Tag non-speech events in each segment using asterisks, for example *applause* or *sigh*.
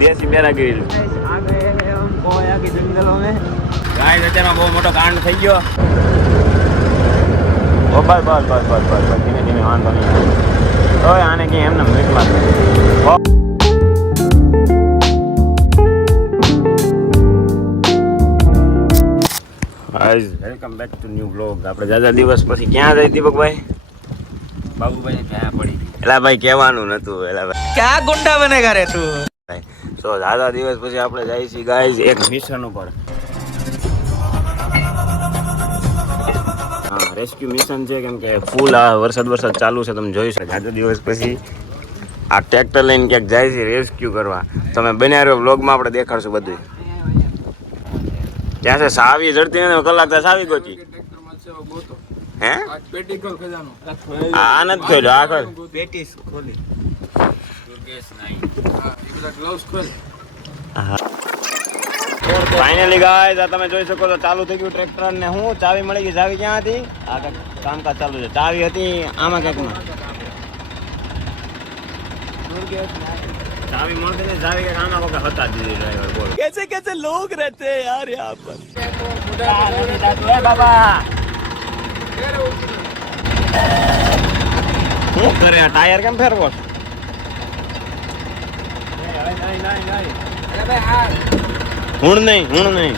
દેશી મેરા grill guys અત્યારમાં બહુ મોટો કાંડ થઈ ગયો. ઓ બસ બસ બસ બસ બસ બસ ધીમે ધીમે વાંધો નહીં. ઓય આને કે એમને મીટમાં welcome back to new blog આપણે દાદા દિવસ પછી ક્યાં જાય દીપકભાઈ? બાબુભાઈ ક્યાં પડી એલા ભાઈ કહેવાનું નતું એલા ભાઈ. ક્યાં ગુંડા બને કરે તું? તો દાદા દિવસ પછી આપણે જઈએ છીએ ગાઈઝ એક મિશન ઉપર. રેસ્ક્યુ મિશન છે કેમ કે ફૂલ આ વરસાદ વરસાદ ચાલુ છે તમે જોઈ શકો આજે દિવસ પછી આ ટ્રેક્ટર લઈને ક્યાંક જાય છે રેસ્ક્યુ કરવા. તમે બન્યા રહ્યો વ્લોગમાં આપણે દેખાડશું બધું ત્યાં છે સાવી જડતી નથી કલાક ત્યાં સાવી ગોતી. હે? આ નથી ખોલ્યો આ ખોલ. પેટીસ ખોલી. ફાઇનલી ગાઈઝ આ તમે જોઈ શકો છો ચાલુ થઈ ગયું ટ્રેક્ટર ને હું ચાવી મળી ગઈ. ચાવી ક્યાં હતી? આ કામકાજ ચાલુ છે. ચાવી હતી આમાં ક્યાંકમાં ચાવી મળતી ને ચાવી ક્યાંક આના વગર હતા દીધી ડ્રાઈવર બોલ. કે છે લોક રહેતે યાર યહાં પર? બાબા શું કરે ટાયર કેમ ફેરવો છો? હું નહીં હું નહીં.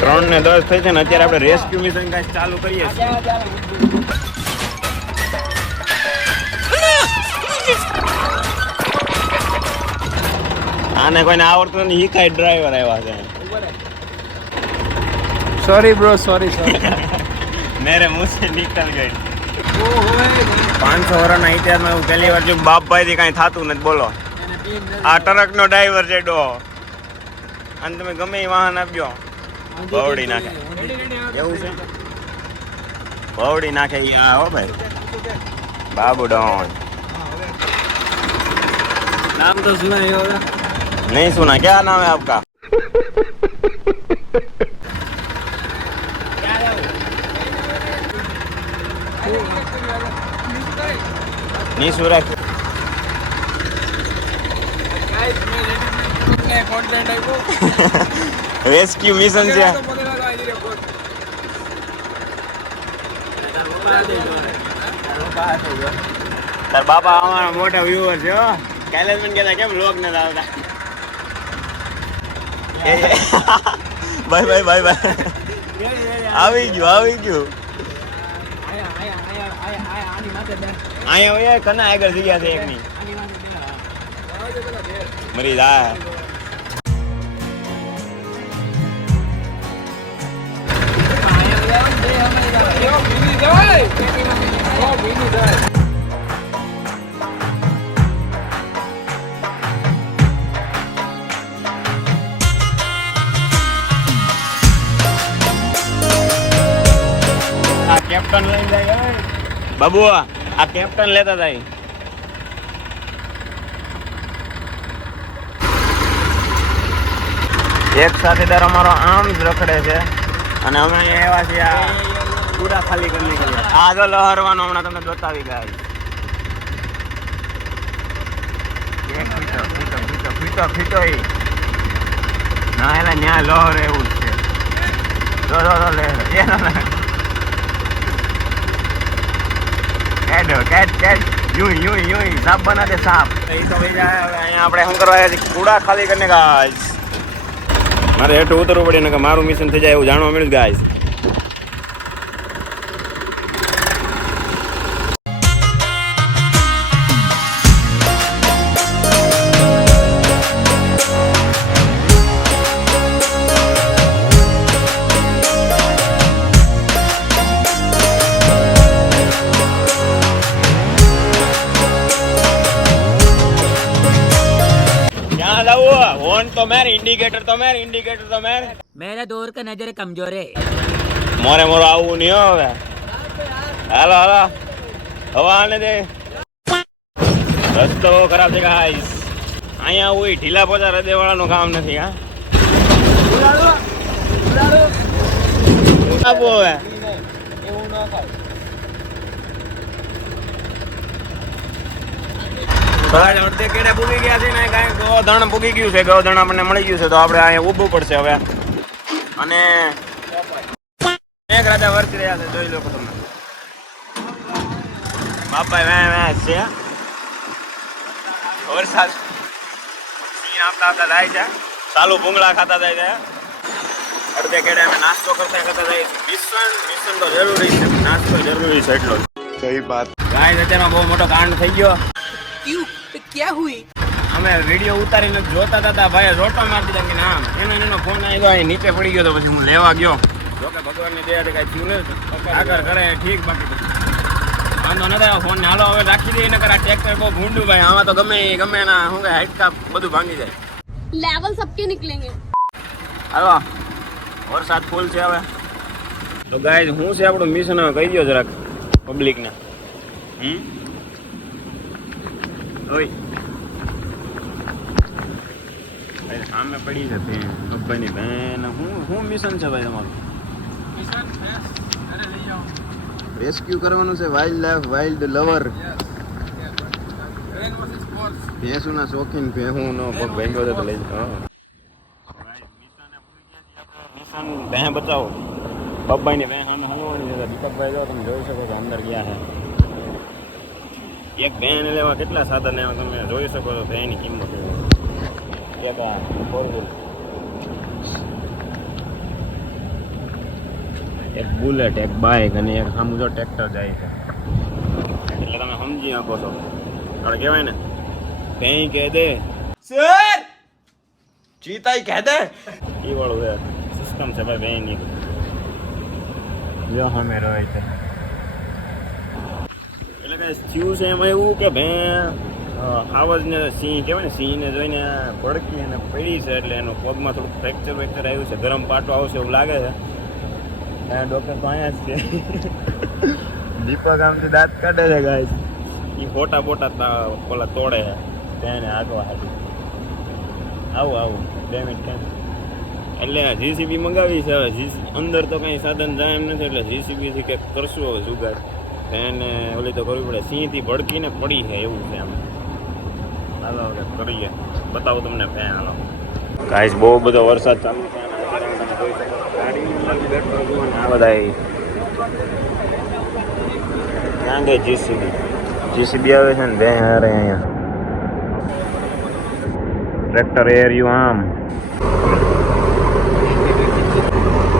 ત્રણ ને દસ થઈ છે ને અત્યારે આપણે રેસ્ક્યુ મિશન કાંઈ ચાલુ કરીએ આને કોઈને આવડતું નહીં નથી કાંઈ ડ્રાઈવર આવ્યા છે. સોરી બ્રો સોરી સોરી મેરે મુંહ સે નીકળ ગઈ. પાંચસો વર્ષના ઇતિહાસમાં હું પહેલી વાર જો બાપભાઈથી કાંઈ થતું નથી બોલો. આ ટ્રક નો ડ્રાઈવર છે ડો. અને તમે ગમે એ વાહન આપ્યો ભવડી નાખે. એવું છે? ભવડી નાખે ઈ આ ભાઈ. બાબુ ડોન નામ તો સુના નહીં સુના ક્યા નામ હે આપકા નહીં સુરત आपका नहीं सुरा રેસ્ક્યુ મિશન છે તાર બાપા અમારા મોટા વ્યુઅર છે હો કાલે જ મને કહેતા કેમ લોક નથી આવતા બાય બાય બાય બાય આવી ગયું આવી ગયું અહીંયા હોય કના આગળ જગ્યા છે એકની મરી જાય બાબુ, આ કેપ્ટન લેતા જાય. એક સાથીદાર અમારો આમ જ રખડે છે. અને અમે એવા છીએ આ પૂરા ખાલી કરી નીકળ્યા આ લહરવાનો હમણાં તમને બતાવી ગયા એક ફીટો ના એના ન્યા લહર એવું જ છે. જો જો લે. લે કેટ કેટ કેટ યુ યુ યુ સાપ એ તો અહીંયા આપણે શું કરવા આવ્યા કૂડા ખાલી કરીને ગાઈસ મારે હેઠું ઉતરવું પડે ને કે મારું મિશન થઈ જાય એવું જાણવા મળ્યું ગાઈસ ઇન્ડિકેટર તમે ઇન્ડિકેટર તમે મેરે દોર કા નજર કમજોર હે મોરે મોરો આવું નહીં હવે. હાલો હાલો. હવે આને દે. રસ્તો ખરાબ છે ગાઈસ અહીંયા હોય ઢીલા પોતા હૃદયવાળાનું કામ નથી હા. ઉડાડો ઉડાડો. આપો હવે. એવું ન થાય. આજે અડધે કેડે પૂગી ગયા છે ને કાંઈ ગોધણ પૂગી ગયું છે. ગોધણ આપણને મળી ગયું છે તો આપણે અહીંયા ઊભું પડશે હવે. અને એક રાજા વર્તી રહ્યા છે જોઈ લો તમે. બાપા વે વે છે. વરસાદ. સિંહ આપતા આપતા જાય છે. ચાલુ ભૂંગળા ખાતા જાય છે. અડધે કેડે અમે નાસ્તો કરતા કરતા જાય મિશન મિશન તો જરૂરી છે નાસ્તો જરૂરી છે એટલો સહી વાત. ગાય અત્યારમાં બહુ મોટો કાંડ થઈ ગયો. ક્યાં હુઈ? અમે વિડિયો ઉતારીને જોતા હતા ભાઈ રોટો મારી દીધા કે નામ એનો એનો ફોન આવ્યો અહીં નીચે પડી ગયો તો પછી હું લેવા ગયો. જોકે ભગવાનની દયાથી કાંઈ થયું નથી. આગળ કરે ઠીક બાકી વાંધો નથી આવ્યો ફોન હાલો હવે રાખી દઈએ નકર આ ટ્રેક્ટર બહુ ભૂંડું ભાઈ આમાં તો ગમે ગમે ના શું કે હાઈટ કાપ બધું ભાંગી જાય. લેવલ સબકે નીકળેંગે. હાલો વરસાદ ફૂલ છે હવે. તો ગાય હું છે આપણું મિશન કહી દો જરાક પબ્લિકને હમ? ઓય. સામે પડી છે બેન પપ્પાની બેન શું શું મિશન છે ભાઈ તમારું રેસ્ક્યુ કરવાનું છે વાઇલ્ડ લાઈફ વાઇલ્ડ લવર ભેંસુના શોખીન ભેહુંનો પગ ભાંગ્યો છે તો લઈ જાઓ મિશન ભેં બચાવો બબ્બાઈની ભેં સામે હલવાની છે દીપકભાઈ જો તમે જોઈ શકો છો અંદર ગયા છે એક ભેં લેવા કેટલા સાધન એવા તમે જોઈ શકો છો ભેંની કિંમત જગા ફોર વ્હીલ એક બુલેટ એક બાઇક અને એક સામું જો ટ્રેક્ટર જાય છે. એટલે તમે સમજી શકો છો. આપણે કહેવાય ને કઈ કહે દે. સર ચીતાઈ કહે દે? એ વાળું છે. સિસ્ટમ છે ભાઈ કઈ નહીં. જો હમે રહે છે. એટલે કઈ થયું છે એમાં એવું કે ભાઈ આવાજ ને સિંહ કહેવાય ને સિંહને જોઈને ભડકી અને પડી છે એટલે એનો પગમાં થોડુંક ફ્રેક્ચર વેક્ચર આવ્યું છે. ગરમ પાટો આવશે એવું લાગે છે. ત્યાં ડોક્ટર તો અહીંયા જ છે. દીપક આમથી દાંત કાઢે છે ગાય એ ફોટા ફોટા ઓલા તોડે છે. તેને આગવા હાજર આવું આવું. બે મિનિટ એટલે જીસીબી મંગાવી છે. હવે જીસી અંદર તો કંઈ સાધન જાય એમ નથી એટલે જીસીબીથી કંઈક કરશું હવે જુગાડ એને ઓલી તો કરવી પડે. સિંહથી ભડકીને પડી છે એવું છે આમ. હાલો કરીએ. બતાવો તમને ફેન હાલો. ગાઈસ બહુ બધો વરસાદ ચાલુ બધા ક્યાં ગઈ જીસીબી જીસીબી આવે છે ને બે હારે અહીંયા. ટ્રેક્ટર એરિયું આમ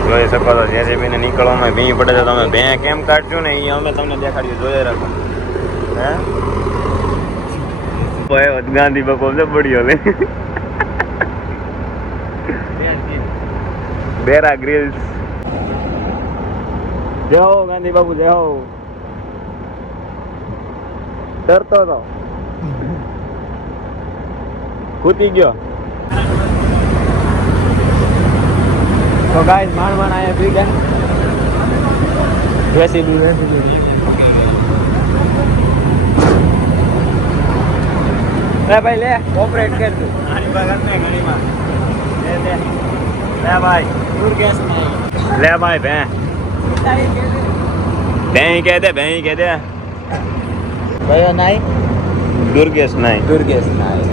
જોઈ શકો છો જેસીબી ને નીકળવામાં ભીં પડે છે તમે ભેં કેમ કાઢજો ને એ અમે તમને દેખાડીએ જોઈ રાખો. હે? ગાંધી બકો છે પડ્યો લે. બેરા ગ્રીલ્સ જય હો ગાંધી બાબુ જય હો. ડરતો હતો કૂદી ગયો. તો ગાય માણ માણ આયા પી ગયા બેસી બી બેસી બી લે ભાઈ લે. ઓપરેટ કર તું. આની બગર ને ઘણીમાં લે લે. લે ભાઈ. દૂર ગેસમાં લે ભાઈ ભે. ભેં કે દે ભેં કે દે. ભયો નાઈ દુર્ગેશ નાઈ દુર્ગેશ નાઈ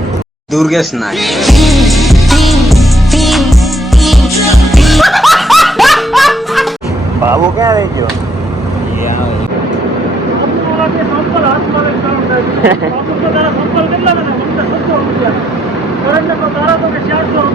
દુર્ગેશ નાઈ બાબુ ક્યાં રહી ગયો? Yeah. *laughs*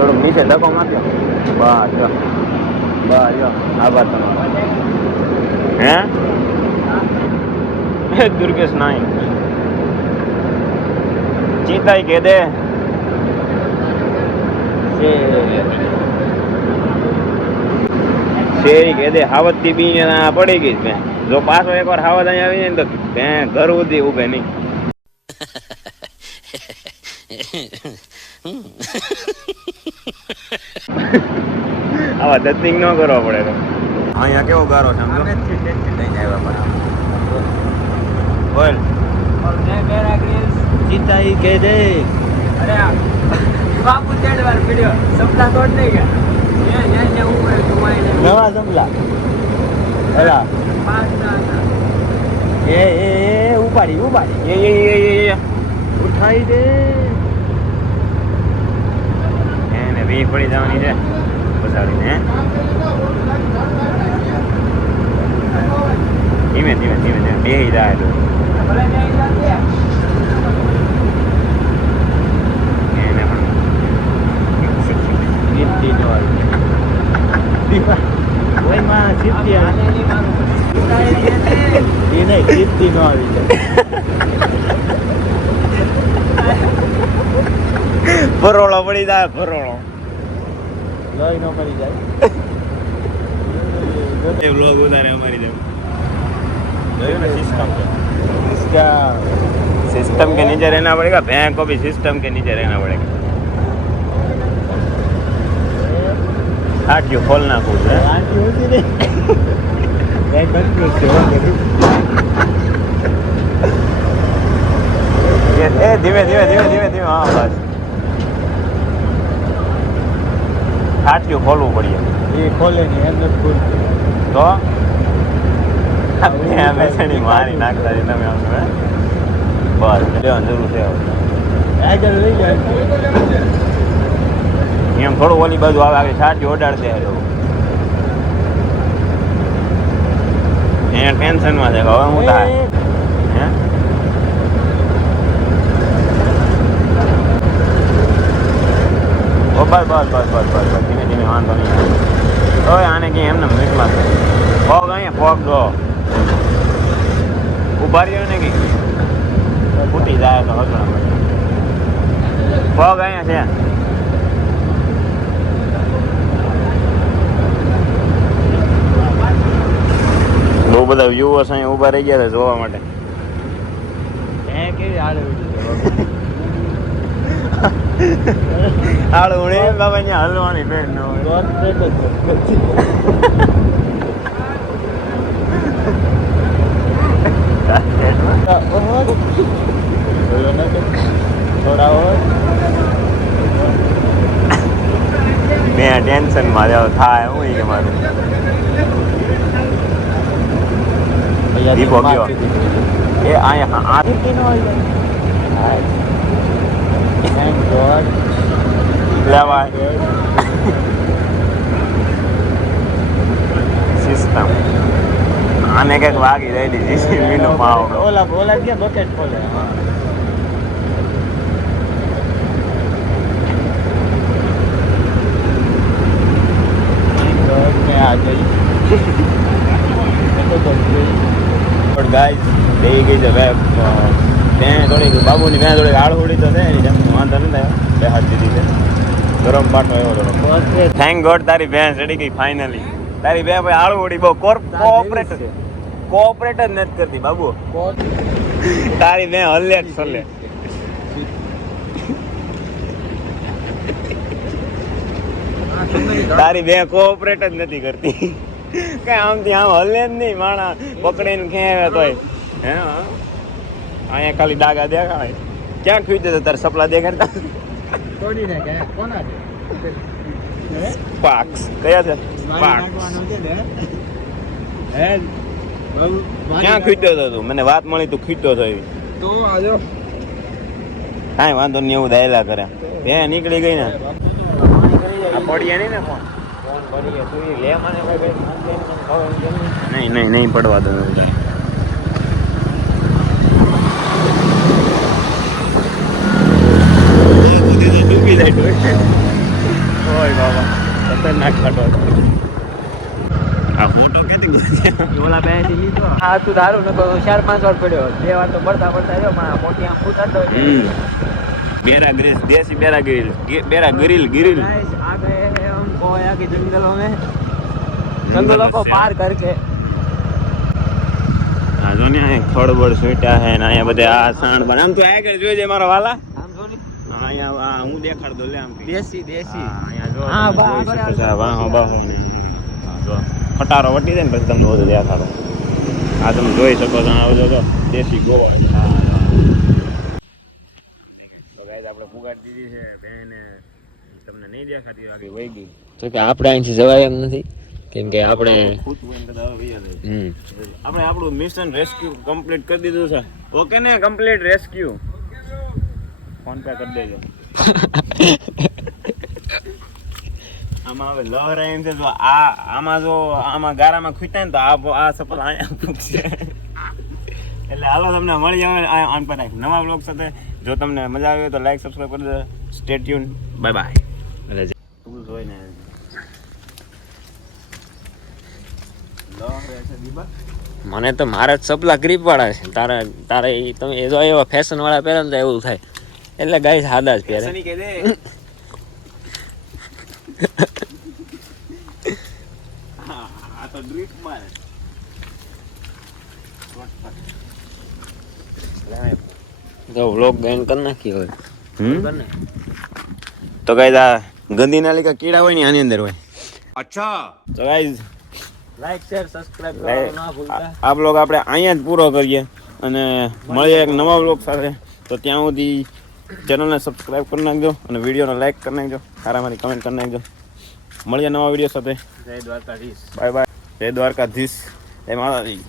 થોડુંક નીચે ધક્કો મારજો. બસ જો. બસ જો. આભાર તમારો. હે? દુર્ગેશ નાઈ ચિંતાઈ કે દે. શેરી. કે દે. હાવતથી બી પડી ગઈ મેં જો પાછો એકવાર હાવત અહીંયા આવી જાય ને તો મેં ઘર ઉધી ઉભે નહીં. *laughs* આવા દતિંગ ન કરવો પડે તો. અહીંયા કેવો ગારો છે સમજો? લઈને આવ્યા પણ બોલ. જીતાઈ કે દે અરે બાપુ તેડ વાર પીડ્યો સપલા તોડ નહીં ગયા નવા સપલા એ ઉપાડી ઉપાડી. એ ઉઠાઈ દે. એને વી પડી જવાની છે. ಸಾರಿನೇ ನೀವೇ ನೀವೇ ನೀವೇ ನೀವೇ ಇದಾಯಿತು Tiene Kitty no habita. Porrolo, por ahí da, porrolo. લોહી નો પડી જાય એ વ્લોગ ઉતારે અમારી જેમ જોયું ને સિસ્ટમ છે इसका सिस्टम के नीचे रहना पड़ेगा भैं को भी सिस्टम के नीचे रहना पड़ेगा हाथ जो खोलना कुछ है आंटी होती रे मैं कंफ्यूज છે હો બધું. ये ए धीमे धीमे धीमे धीमे धीमे हाँ बस હાથ ખોલવું પડીએ એ ખોલે નહીં એમ નથી ખોલતું. તો? બેસણી *laughs* મારી નાખતા છે તમે હે? બસ લેવાની જરૂર છે. આગળ લઈ જાય. એમ થોડું ઓલી બાજુ આવે આગળ છાટી ઓડાડ દે એ ટેન્શનમાં છે હવે હું થાય હે ઓ બસ બસ બસ બસ બસ બસ ધીમે ધીમે વાંધો નહીં આવે હવે આને કંઈ એમને મીટમાં પગ અહીંયા પગ દો ઊભા રહ્યો ને કે ફૂટી જાય તો હસણા પગ અહીંયા છે બહુ બધા વ્યુઅર્સ અહીંયા ઊભા રહી ગયા છે જોવા માટે હે કેવી આડે હાલ ઉણે બાબા અહીંયા હલવાની ટ્રેન ન ને થોડા હોય મેં જાવ થાય હું કે મારું. દીપો ગયો. એ અહીંયા આ Thank God. લેવાય સિસ્ટમ આને કંઈક વાગી રહેલી જીસીબીનો પાવડો ઓલા ઓલા ક્યાં બકેટ ખોલે પણ ગાય બે ગઈ છે હવે ત્યાં થોડીક બાબુની ત્યાં થોડીક આળહોડી તો છે એની જેમ વાંધો નથી આવ્યો બે હાથ દીધી છે. ગરમ પાટો આવ્યો થોડો થેન્ક ગોડ તારી ભેંસ ચડી ગઈ ફાઇનલી તારી બે ભાઈ આળહોડી બહુ કોઓપરેટ કોઓપરેટ જ નથી કરતી બાબુ. તારી બે હલ્યા જ છલ્લે તારી બે કોઓપરેટ જ નથી કરતી. કઈ આમથી આમ હલે જ નહીં માણા પકડીને ખેવે તોય. હે હા. અહીંયા ખાલી ડાગા દેખાય ક્યાં ખુઈ જતો તારે સપલા દેખાડતા કોના છે? પાક્સ. કયા છે? પાક્સ. ક્યાં ખીચ્યો હતો તું? મને વાત મળી તું ખીચ્યો હતો એવી તો આજો કાંઈ વાંધો નહીં એવું દાયલા કરે. બે નીકળી ગઈ ને. આ પડીએ નહીં ને ફોન નહીં નહીં. નહીં પડવા દો એવું કાંઈ. એ બધી તો ડૂબી ફોટો કેતી આ તું દારૂ નકો પાંચ વાર પડ્યો બે વાર તો પડતા પડતા રહ્યો માં મોટી આમ ફૂટાડતો બેરા જંગલો મે જંગલો કો પાર કરકે આ જો ને ખડબડ સુટ્યા હે અહીંયા બધે આ સાણ પણ આમ તો આગળ જોઈએ મારા વાલા. અહીંયા હું દેખાડ દઉં લે આમ દેશી દેશી. અહીંયા જો હા, તમે બા- જોઈ શકો બરાબર. છો. આ વાહો બાહો ને. હા, જો. ખટારો વટી દે ને પછી તમને બધું દેખાડો. આ તમે જોઈ શકો છો. આ જો જો. દેશી ગોવા. આપણે ફુગાડી દીધી છે. બેન તમને નહીં દેખાતી આગળ વહી ગઈ. તો કે આપણે અહીંથી જવાય એમ નથી. કેમ કે આપણે આપણે આપણું મિશન રેસ્ક્યુ કમ્પ્લીટ કરી દીધું છે. ઓકે ને? કમ્પ્લીટ રેસ્ક્યુ ફોન પે કરી દેજો. *laughs* આમાં હવે લહર એમ છે જો આ આમાં જો આમાં ગારામાં ખૂટ્યા ને તો આ આ સફળ અહીંયા ફૂટશે એટલે હાલો તમને મળી આવે આન પર નવા બ્લોગ સાથે. જો તમને મજા આવી હોય તો લાઈક સબસ્ક્રાઈબ કરી દો સ્ટેટ ટ્યુન બાય બાય એટલે તું છે મને તો મારા જ સપલા ગ્રીપ વાળા છે. તારા તારા તમે એવા ફેશન વાળા પહેરે તો એવું થાય. એટલે ગાય સાદા જ પહેરે. તો વ્લોગ કરી તો ગાઈઝ આ ગંદી નાલિકા કીડા હોય ને આની અંદર હોય. અચ્છા. તો ગાઈઝ લાઈક શેર આપણે અહીંયા જ પૂરો કરીએ. અને મળીએ એક નવા બ્લોગ સાથે. તો ત્યાં સુધી ચેનલને સબસ્ક્રાઈબ કરી નાખજો અને વિડીયોને લાઈક કરી નાખજો. સારા મારી કમેન્ટ કરી નાખજો. મળીએ નવા વીડિયો સાથે. જય દ્વારકાધીશ. બાય બાય જય દ્વારકાધીશ. જય માતાજી.